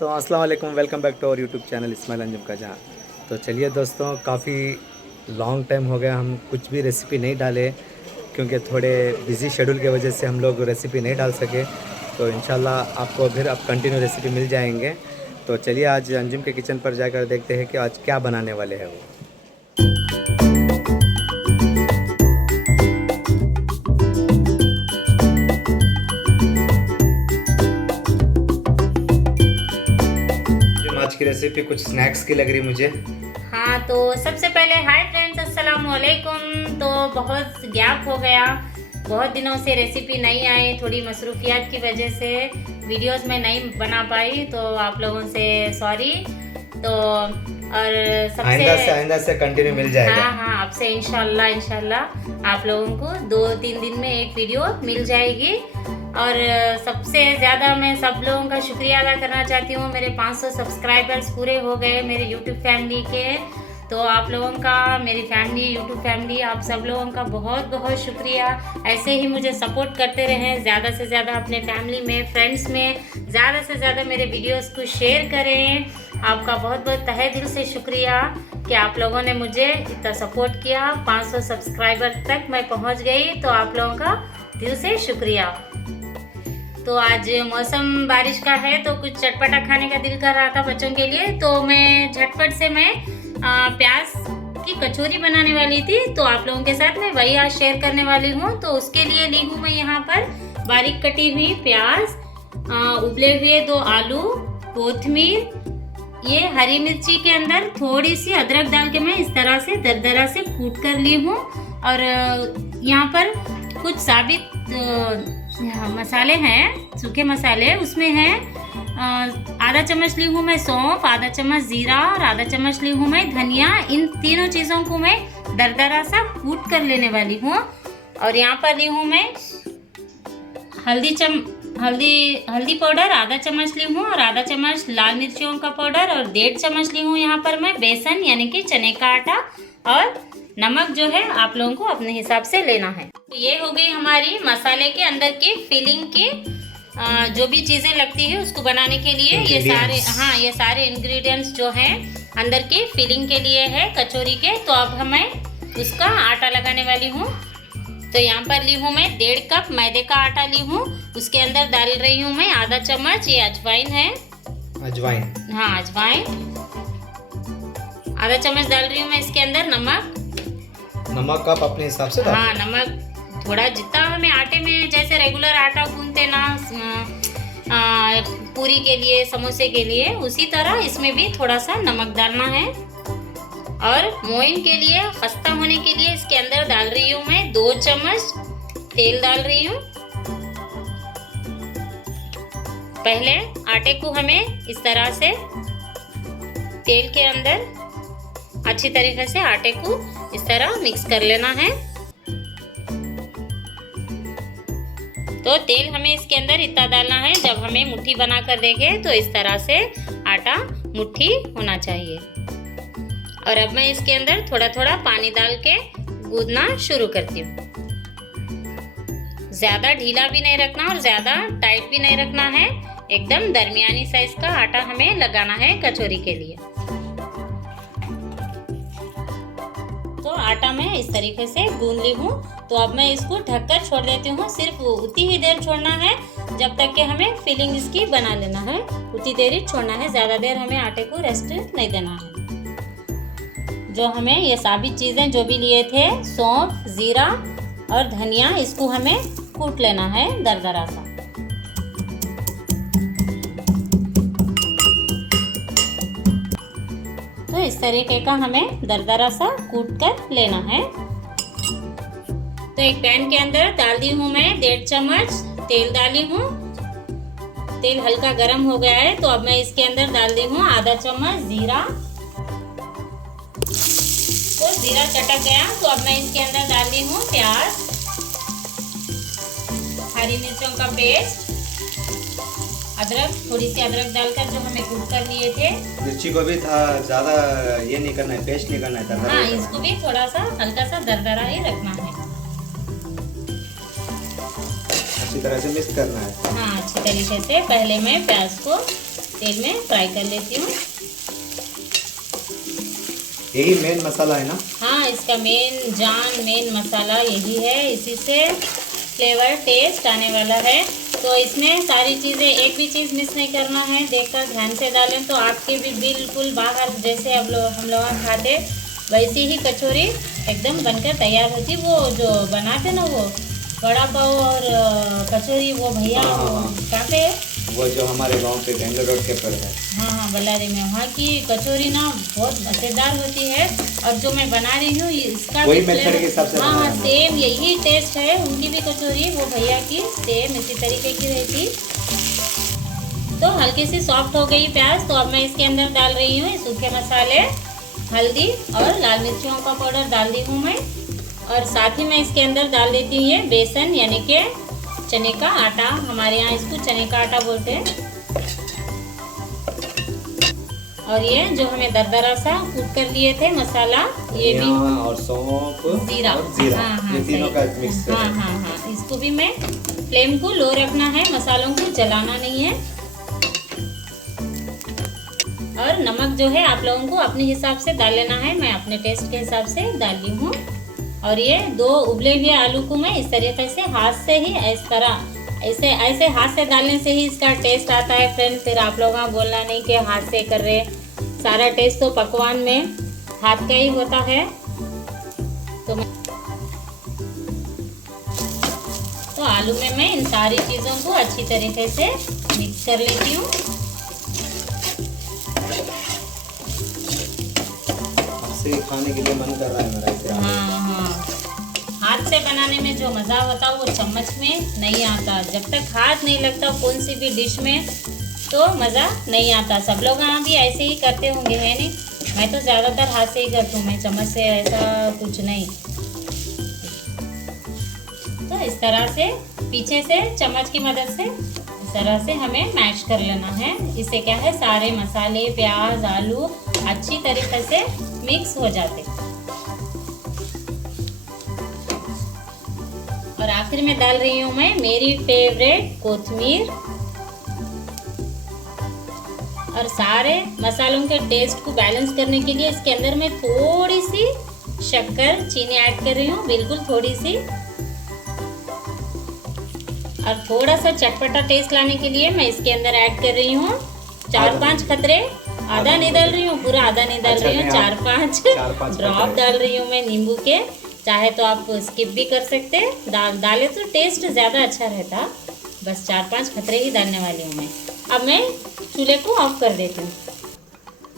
तो अस्सलाम वालेकुम, welcome back to our YouTube channel Ismail Anjum का जहाँ। तो चलिए दोस्तों, काफ़ी लॉन्ग टाइम हो गया हम कुछ भी रेसिपी नहीं डाले, क्योंकि थोड़े बिज़ी शेड्यूल की वजह से हम लोग रेसिपी नहीं डाल सके। तो इंशाल्लाह आपको फिर अब कंटिन्यू रेसिपी मिल जाएंगे। तो चलिए आज अंजुम के किचन पर जाकर देखते हैं कि आज क्या बनाने वाले हैं वो। आज की रेसिपी कुछ स्नैक्स की लग रही मुझे। हाँ, तो सबसे पहले हाय फ्रेंड्स, अस्सलाम वालेकुम। तो बहुत गैप हो गया, बहुत दिनों से रेसिपी नहीं आई, थोड़ी मसरूफियात की वजह से वीडियोस में नहीं बना पाई, तो आप लोगों से सॉरी। तो और सबसे आइंदा से कंटिन्यू मिल जाएगा। हाँ, आपसे इंशाल्लाह आप लोगों को 2-3 दिन में एक वीडियो मिल जाएगी। और सबसे ज़्यादा मैं सब लोगों का शुक्रिया अदा करना चाहती हूँ। मेरे 500 सब्सक्राइबर्स पूरे हो गए मेरे यूट्यूब फैमिली के। तो आप लोगों का, मेरी फैमिली, यूट्यूब फैमिली, आप सब लोगों का बहुत बहुत शुक्रिया। ऐसे ही मुझे सपोर्ट करते रहें, ज़्यादा से ज़्यादा अपने फैमिली में, फ्रेंड्स में ज़्यादा से ज़्यादा मेरे वीडियोस को शेयर करें। आपका बहुत बहुत तहे दिल से शुक्रिया कि आप लोगों ने मुझे इतना सपोर्ट किया। 500 सब्सक्राइबर तक मैं पहुंच गई, तो आप लोगों का दिल से शुक्रिया। तो आज मौसम बारिश का है, तो कुछ चटपटा खाने का दिल कर रहा था बच्चों के लिए, तो मैं झटपट से प्याज की कचौरी बनाने वाली थी। तो आप लोगों के साथ मैं वही आज शेयर करने वाली हूँ। तो उसके लिए ली हूँ मैं यहाँ पर बारीक कटी हुई प्याज, उबले हुए 2 आलू, कोथिमीर, ये हरी मिर्ची के अंदर थोड़ी सी अदरक डाल के मैं इस तरह से दरदरा से कूट कर ली हूँ। और यहाँ पर कुछ साबित मसाले हैं, सूखे मसाले, उसमें है आधा चम्मच ली हूँ मैं सौंफ, आधा चम्मच जीरा और आधा चम्मच ली हूँ मैं धनिया। इन तीनों चीज़ों को मैं दरदरा सा कूट कर लेने वाली हूँ। और यहाँ पर ली हूँ मैं हल्दी पाउडर आधा चम्मच ली हूँ, और आधा चम्मच लाल मिर्चियों का पाउडर, और 1.5 चम्मच ली हूँ यहाँ पर मैं बेसन यानी कि चने का आटा। और नमक जो है आप लोगों को अपने हिसाब से लेना है। तो ये हो गई हमारी मसाले के अंदर की फिलिंग की जो भी चीज़ें लगती है उसको बनाने के लिए, ये सारे इंग्रेडिएंट्स जो हैं अंदर की फिलिंग के लिए है कचौरी के। तो अब मैं उसका आटा लगाने वाली हूँ। तो यहाँ पर ली हूँ मैं 1.5 कप मैदे का आटा ली हूँ। उसके अंदर डाल रही हूँ मैं आधा चम्मच, ये अजवाइन है, हाँ अजवाइन आधा चम्मच डाल रही हूँ मैं। इसके अंदर नमक आप अपने हिसाब से डाल। हाँ, नमक थोड़ा जितना हमें आटे में, जैसे रेगुलर आटा गूंथते ना पूरी के लिए, समोसे के लिए, उसी तरह इसमें भी थोड़ा सा नमक डालना है। और मोइन के लिए, खस्ता होने के लिए इसके अंदर डाल रही हूँ मैं 2 चम्मच तेल डाल रही हूँ। पहले आटे को हमें इस तरह से तेल के अंदर अच्छी तरीके से आटे को इस तरह मिक्स कर लेना है। तो तेल हमें इसके अंदर इतना डालना है, जब हमें मुट्ठी बना कर देंगे तो इस तरह से आटा मुट्ठी होना चाहिए। और अब मैं इसके अंदर थोड़ा थोड़ा पानी डाल के गूंदना शुरू करती हूँ। ज़्यादा ढीला भी नहीं रखना और ज़्यादा टाइट भी नहीं रखना है, एकदम दरमियानी साइज का आटा हमें लगाना है कचौरी के लिए। तो आटा मैं इस तरीके से गूंद ली हूँ। तो अब मैं इसको ढककर छोड़ देती हूँ। सिर्फ उतनी ही देर छोड़ना है जब तक कि हमें फिलिंग इसकी बना लेना है, उतनी देर ही छोड़ना है, ज़्यादा देर हमें आटे को रेस्ट नहीं देना है। जो हमें ये साबित चीज़ें जो भी लिए थे, सौंफ, जीरा और धनिया, इसको हमें कूट लेना है दरदरा सा। तो इस तरीके का हमें दरदरा सा कूट कर लेना है। तो एक पैन के अंदर डाल दी हूँ मैं 1.5 चम्मच तेल डाली हूँ। तेल हल्का गर्म हो गया है, तो अब मैं इसके अंदर डाल दी हूँ आधा चम्मच जीरा। तो जीरा चटक गया, तो अब मैं इसके अंदर डाल दी हूँ प्याज, हरी मिर्चों का पेस्ट, अदरक, थोड़ी सी अदरक डालकर जो हमें कूट कर लिए थे। मिर्ची को भी था ज़्यादा ये नहीं करना है, पेस्ट नहीं करना है। हाँ, इसको भी थोड़ा सा हल्का सा दरदरा ही रखना है, अच्छी तरह से मिक्स करना है। हाँ, अच्छी तरीके से पहले मैं प्याज को तेल में फ्राई कर लेती हूँ। यही मेन मसाला है ना? हाँ, इसका मेन मसाला यही है, इसी से फ्लेवर टेस्ट आने वाला है। तो इसमें सारी चीज़ें, एक भी चीज़ मिस नहीं करना है, देखकर ध्यान से डालें तो आपके भी बिल्कुल बाहर जैसे हम लोग खाते वैसी ही कचौरी एकदम बनकर तैयार होती। वो जो बनाते ना वो बड़ा पाव और कचौरी, वो भैया कहाँ पे है? वो जो हमारे गांव पे बेंगलोर रोड के पर है। हाँ, बल्लारी में। वहाँ की कचौरी ना बहुत मज़ेदार होती है। और जो मैं बना रही हूँ इसका वही भी मेथड के हिसाब से हाँ, सेम यही टेस्ट है। उनकी भी कचौरी, वो भैया की सेम इसी तरीके की रहती। तो हल्की सी सॉफ्ट हो गई प्याज, तो अब मैं इसके अंदर डाल रही हूँ सूखे मसाले, हल्दी और लाल मिर्चियों का पाउडर डाल दी हूँ मैं। और साथ ही मैं इसके अंदर डाल देती हूँ ये बेसन, यानी कि चने का आटा, हमारे यहाँ इसको चने का आटा बोलते हैं। और ये जो हमें दरदरा सा कूट कर लिए थे मसाला, ये भी, और सौंफ, जीरा, हाँ, ये तीनों का मिक्स। हाँ, इसको भी मैं, फ्लेम को लो रखना है, मसालों को जलाना नहीं है। और नमक जो है आप लोगों को अपने हिसाब से डाल लेना है, मैं अपने टेस्ट के हिसाब से डाल ली हूँ। और ये 2 उबले हुए आलू को मैं इस तरीके से हाथ से ही ऐसे हाथ से डालने से ही इसका टेस्ट आता है फ्रेंड। फिर आप लोग बोलना नहीं कि हाथ से कर रहे, सारा टेस्ट तो पकवान में हाथ का ही होता है। तो आलू में मैं इन सारी चीज़ों को अच्छी तरीके से मिक्स कर लेती हूँ। खाने के लिए मन कर रहा है मेरा इसे। हाँ, हाथ से बनाने में जो मज़ा होता वो चम्मच में नहीं आता। जब तक हाथ नहीं लगता कौन सी भी डिश में तो मज़ा नहीं आता। सब लोग यहाँ भी ऐसे ही करते होंगे, है नहीं? मैं तो ज़्यादातर हाथ से ही करती हूँ, मैं चम्मच से ऐसा कुछ नहीं। तो इस तरह से पीछे से चम्मच की मदद से इस तरह से हमें मैश कर लेना है। इससे क्या है, सारे मसाले, प्याज, आलू अच्छी तरीके से मिक्स हो जाते। और आखिर में डाल रही हूँ मैं मेरी फेवरेट कोथिमीर। और सारे मसालों के टेस्ट को बैलेंस करने के लिए इसके अंदर मैं थोड़ी सी शक्कर, चीनी ऐड कर रही हूँ, बिल्कुल थोड़ी सी। और थोड़ा सा चटपटा टेस्ट लाने के लिए मैं इसके अंदर ऐड कर रही हूँ 4-5 खतरे, आधा नहीं डाल रही हूँ, पूरा आधा नहीं डाल रही हूँ, 4-5 ड्रॉप डाल रही हूँ मैं नींबू के। चाहे तो आप स्किप भी कर सकते, डाले तो टेस्ट ज़्यादा अच्छा रहता। बस 4-5 खतरे ही डालने वाली हूँ मैं। अब मैं चूल्हे को ऑफ कर देती हूँ।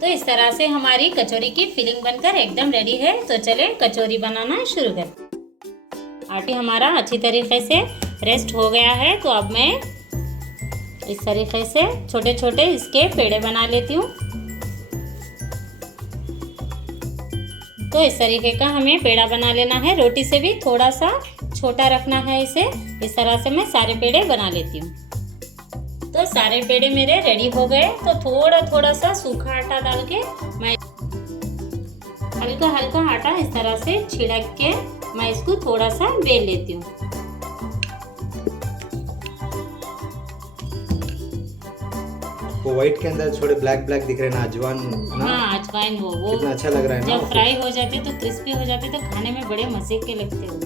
तो इस तरह से हमारी कचौरी की फिलिंग बनकर एकदम रेडी है। तो चले कचौरी बनाना शुरू करें। आटे हमारा अच्छी तरीके से रेस्ट हो गया है। तो अब मैं इस तरीके से छोटे छोटे इसके पेड़े बना लेती हूँ। तो इस तरीके का हमें पेड़ा बना लेना है। रोटी से भी थोड़ा सा छोटा रखना है इसे। इस तरह से मैं सारे पेड़े बना लेती हूँ। तो सारे पेड़े मेरे रेडी हो गए। तो थोड़ा थोड़ा सा सूखा आटा डाल के मैं हल्का हल्का आटा इस तरह से छिड़क के मैं इसको थोड़ा सा बेल लेती हूँ। वो व्हाइट के अंदर थोड़े ब्लैक ब्लैक दिख रहे हैं ना, अजवाइन ना? हाँ, अजवाइन वो कितना अच्छा लग रहा है ना। जब फ्राई हो जाते तो क्रिस्पी हो जाते तो खाने में बड़े मजे के लगते हो।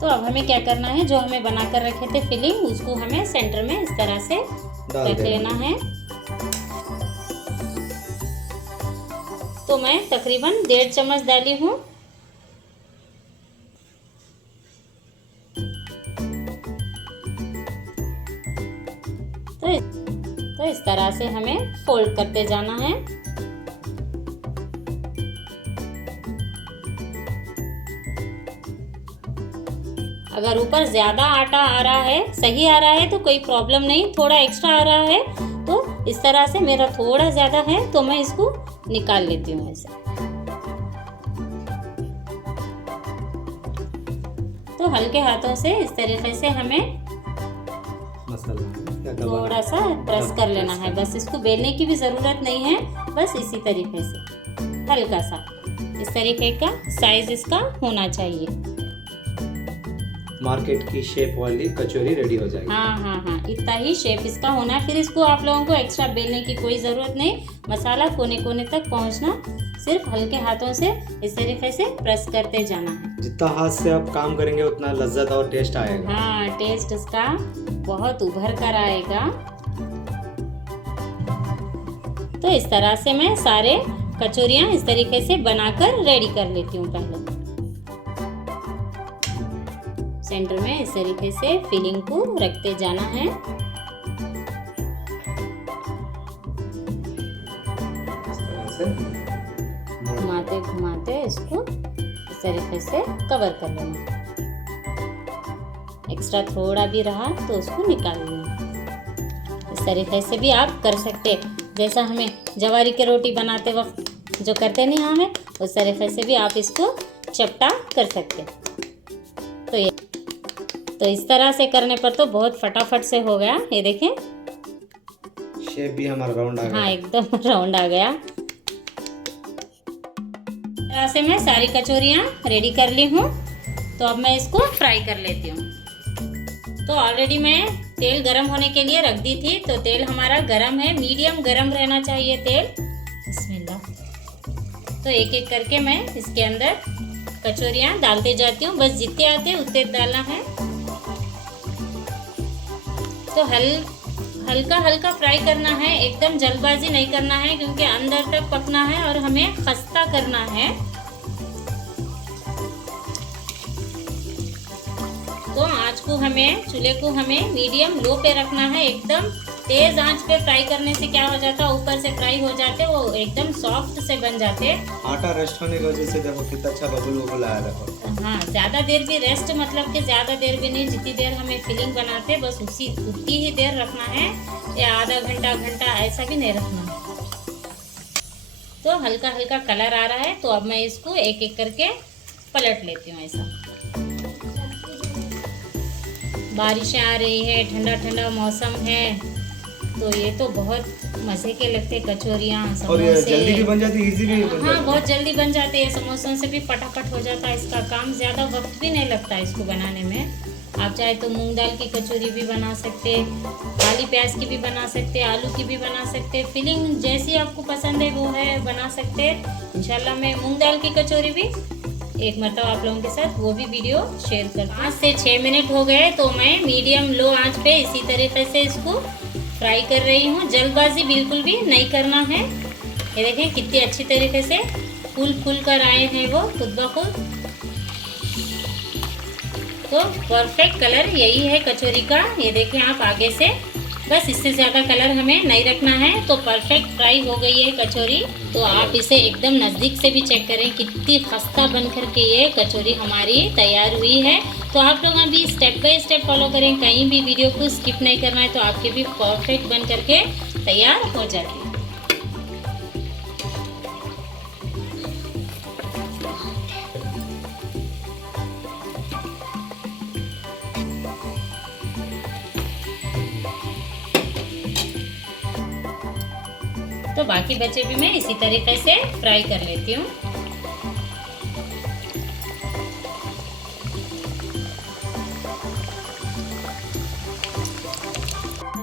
तो अब हमें क्या करना है, जो हमें बना कर रखे थे फिलिंग, उसको हमें सेंटर में इस तरह से रख लेना है। तो मैं तकरीबन 1.5 चम्मच डाली हूँ। तो इस तरह से हमें फोल्ड करते जाना है। अगर ऊपर ज़्यादा आटा आ रहा है, सही आ रहा है तो कोई प्रॉब्लम नहीं, थोड़ा एक्स्ट्रा आ रहा है तो इस तरह से मेरा थोड़ा ज़्यादा है तो मैं इसको निकाल लेती हूँ ऐसे। तो हल्के हाथों से इस तरीके से हमें थोड़ा सा प्रेस कर लेना है। बस इसको बेलने की भी ज़रूरत नहीं है, बस इसी तरीके से हल्का सा इस तरीके का साइज इसका होना चाहिए। मार्केट की शेप वाली कचौरी रेडी हो जाएगी। हाँ हाँ हाँ, इतना ही शेप इसका होना है। फिर इसको आप लोगों को एक्स्ट्रा बेलने की कोई ज़रूरत नहीं। मसाला कोने कोने तक पहुंचना, सिर्फ हल्के हाथों से इस तरीके से प्रेस करते जाना है। जितना हाथ से आप काम करेंगे उतना लज्जत और टेस्ट आएगा। हाँ, टेस्ट इसका बहुत उभर कर आएगा। तो इस तरह से मैं सारे कचौरियाँ इस तरीके से बनाकर रेडी कर लेती हूँ। पहले सेंटर में इस तरीके से फिलिंग को रखते जाना है। घुमाते घुमाते इसको इस तरीके से कवर कर लेना। एक्स्ट्रा थोड़ा भी रहा तो उसको निकाल लेना। इस तरीके से भी आप कर सकते, जैसा हमें जवारी की रोटी बनाते वक्त जो करते नहीं हमें, उस तरीके से भी आप इसको चपटा कर सकते। तो इस तरह से करने पर तो बहुत फटाफट से हो गया। ये देखें, शेप भी हमारा राउंड आ गया। हाँ, एकदम राउंड आ गया। इस तरह से मैं सारी कचौरियाँ रेडी कर ली हूँ। तो अब मैं इसको फ्राई कर लेती हूँ। तो ऑलरेडी मैं तेल गरम होने के लिए रख दी थी। तो तेल हमारा गरम है, मीडियम गरम रहना चाहिए तेल। बिस्मिल्लाह। तो एक एक करके मैं इसके अंदर कचौरियाँ डालते जाती हूँ। बस जितने आते उतने डालना है। तो हल्का हल्का फ्राई करना है, एकदम जल्दबाजी नहीं करना है, क्योंकि अंदर तक पकना है और हमें खस्ता करना है। तो आँच को हमें, चूल्हे को हमें मीडियम लो पे रखना है। एकदम तेज आंच पे फ्राई करने से क्या हो जाता है, ऊपर से फ्राई हो जाते, वो एकदम सॉफ्ट से बन जाते। आटा रेस्ट होने की वजह से देखो कितना अच्छा बबुल बबुल आया देखो। हाँ, ज़्यादा देर भी रेस्ट मतलब कि ज़्यादा देर भी नहीं, जितनी देर हमें फिलिंग बनाते बस उतनी ही देर रखना है, या आधा घंटा घंटा ऐसा भी नहीं रखना है। तो हल्का हल्का कलर आ रहा है। तो अब मैं इसको एक एक करके पलट लेती हूँ। ऐसा बारिशें आ रही है, ठंडा ठंडा मौसम है, तो ये तो बहुत मज़े के लगते कचौरियाँ, और ये समोसे। जल्दी भी बन जाती है, इजी भी बन जाती है। हाँ, बहुत जल्दी बन जाते हैं। समोसों से भी फटाफट हो जाता है इसका काम, ज़्यादा वक्त भी नहीं लगता है इसको बनाने में। आप चाहे तो मूंग दाल की कचौरी भी बना सकते, खाली प्याज की भी बना सकते, आलू की भी बना सकते, फिलिंग जैसी आपको पसंद है वो है बना सकते। इंशाल्लाह मैं मूंग दाल की कचौरी भी एक मरतबा आप लोगों के साथ वो भी वीडियो शेयर कर। 5 से 6 मिनट हो गए। तो मैं मीडियम लो आंच पे इसी तरीके से इसको फ्राई कर रही हूँ। जल्दबाजी बिल्कुल भी नहीं करना है। ये देखें कितनी अच्छी तरीके से फूल कर आए हैं वो खुद ब खुद। तो परफेक्ट कलर यही है कचौरी का। ये देखें आप आगे से, बस इससे ज़्यादा कलर हमें नहीं रखना है। तो परफेक्ट फ्राई हो गई है कचौरी। तो आप इसे एकदम नज़दीक से भी चेक करें कितनी खस्ता बन करके ये कचौरी हमारी तैयार हुई है। तो आप लोग अभी स्टेप बाय स्टेप फॉलो करें, कहीं भी वीडियो को स्किप नहीं करना है। तो आपके भी परफेक्ट बन करके तैयार हो जाती है। तो बाकी बचे भी मैं इसी तरीके से फ्राई कर लेती हूँ।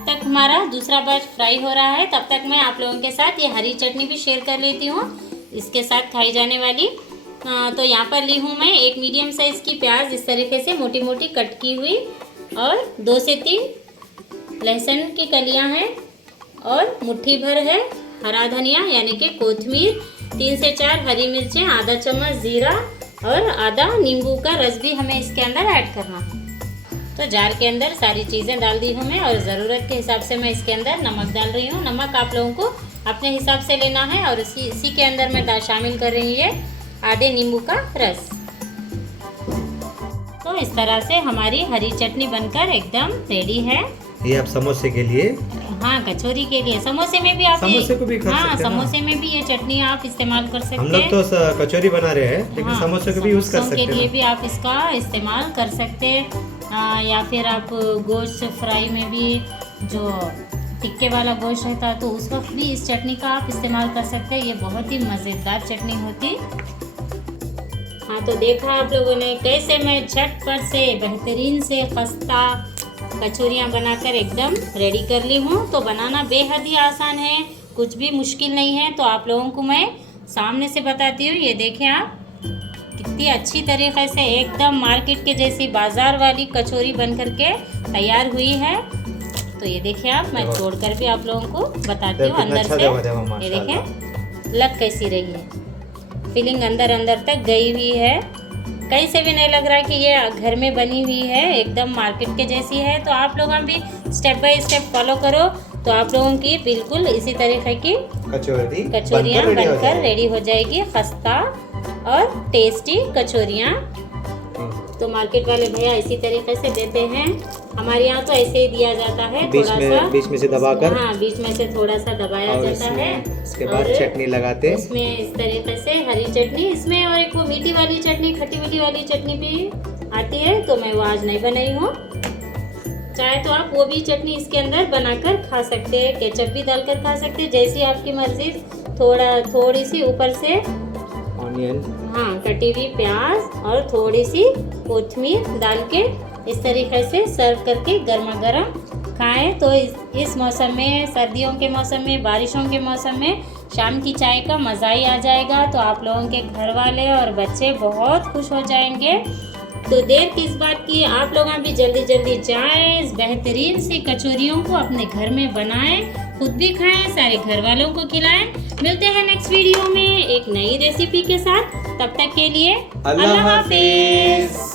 तक हमारा दूसरा बैच फ्राई हो रहा है, तब तक मैं आप लोगों के साथ ये हरी चटनी भी शेयर कर लेती हूँ, इसके साथ खाई जाने वाली। तो यहाँ पर ली हूँ मैं एक मीडियम साइज़ की प्याज, इस तरीके से मोटी मोटी कट की हुई, और 2 से 3 लहसुन की कलियाँ हैं, और मुट्ठी भर है हरा धनिया यानी कि कोथिमीर, 3 से 4 हरी मिर्चें, आधा चम्मच जीरा, और आधा नींबू का रस भी हमें इसके अंदर ऐड करना है। तो जार के अंदर सारी चीज़ें डाल दी हूँ मैं, और ज़रूरत के हिसाब से मैं इसके अंदर नमक डाल रही हूँ। नमक आप लोगों को अपने हिसाब से लेना है। और इसी के अंदर मैं शामिल कर रही है आधे नींबू का रस। तो इस तरह से हमारी हरी चटनी बनकर एकदम रेडी है। ये आप समोसे के लिए, हाँ, कचौरी के लिए, समोसे में भी आप समोसे को भी खा हाँ, सकते हैं ना? समोसे में भी ये चटनी आप इस्तेमाल कर सकते हैं। हम लोग तो कचौरी बना रहे हैं, लेकिन हाँ, समोसे को भी यूज कर समोसों सकते के लिए हैं। भी आप इसका इस्तेमाल कर सकते हैं। या फिर आप गोश्त फ्राई में भी, जो टिक्के वाला गोश्त रहता है, तो उस वक्त भी इस चटनी का आप इस्तेमाल कर सकते हैं। ये बहुत ही मज़ेदार चटनी होती। हाँ, तो देखा आप लोगों ने कैसे मैं झटपट से बेहतरीन से खस्ता कचौरियाँ बनाकर एकदम रेडी कर ली हूँ। तो बनाना बेहद ही आसान है, कुछ भी मुश्किल नहीं है। तो आप लोगों को मैं सामने से बताती हूँ। ये देखें आप, कितनी अच्छी तरीके से एकदम मार्केट के जैसी बाजार वाली कचौरी बन करके तैयार हुई है। तो ये देखें आप, मैं तोड़कर भी आप लोगों को बताती हूँ अंदर से। ये देखें लग कैसी रही है, फीलिंग अंदर अंदर तक गई हुई है, कहीं से भी नहीं लग रहा कि ये घर में बनी हुई है, एकदम मार्केट के जैसी है। तो आप लोग भी स्टेप बाय स्टेप फॉलो करो तो आप लोगों की बिल्कुल इसी तरीके की कचौरियाँ बनकर रेडी हो जाएगी, खस्ता और टेस्टी कचौरियाँ। तो मार्केट वाले भैया इसी तरीके से देते हैं, हमारे यहाँ तो ऐसे ही दिया जाता है, बीच में से दबाकर। हाँ, बीच में से थोड़ा सा दबाया जाता है। इसके बाद चटनी लगाते, इसमें इस तरीके से हरी चटनी, इसमें और एक वो मीठी वाली चटनी, खट्टी मीठी वाली चटनी भी आती है, तो मैं वो आज नहीं बनाई हूँ। चाहे तो आप वो भी चटनी इसके अंदर बनाकर खा सकते हैं, केचप भी डालकर खा सकते हैं, जैसी आपकी मर्जी। थोड़ी सी ऊपर से ऑनियन, हाँ, कटी हुई प्याज और थोड़ी सी कोथिमीर डाल के इस तरीके से सर्व करके गर्मा गर्म खाएं। तो इस मौसम में, सर्दियों के मौसम में, बारिशों के मौसम में शाम की चाय का मज़ा ही आ जाएगा। तो आप लोगों के घर वाले और बच्चे बहुत खुश हो जाएंगे। तो देर किस बात की, आप लोग भी जल्दी जल्दी जाएं, इस बेहतरीन सी कचौरियों को अपने घर में बनाएं, खुद भी खाएं, सारे घर वालों को खिलाएं। मिलते हैं नेक्स्ट वीडियो में एक नई रेसिपी के साथ, तब तक के लिए अल्लाह हाफिज।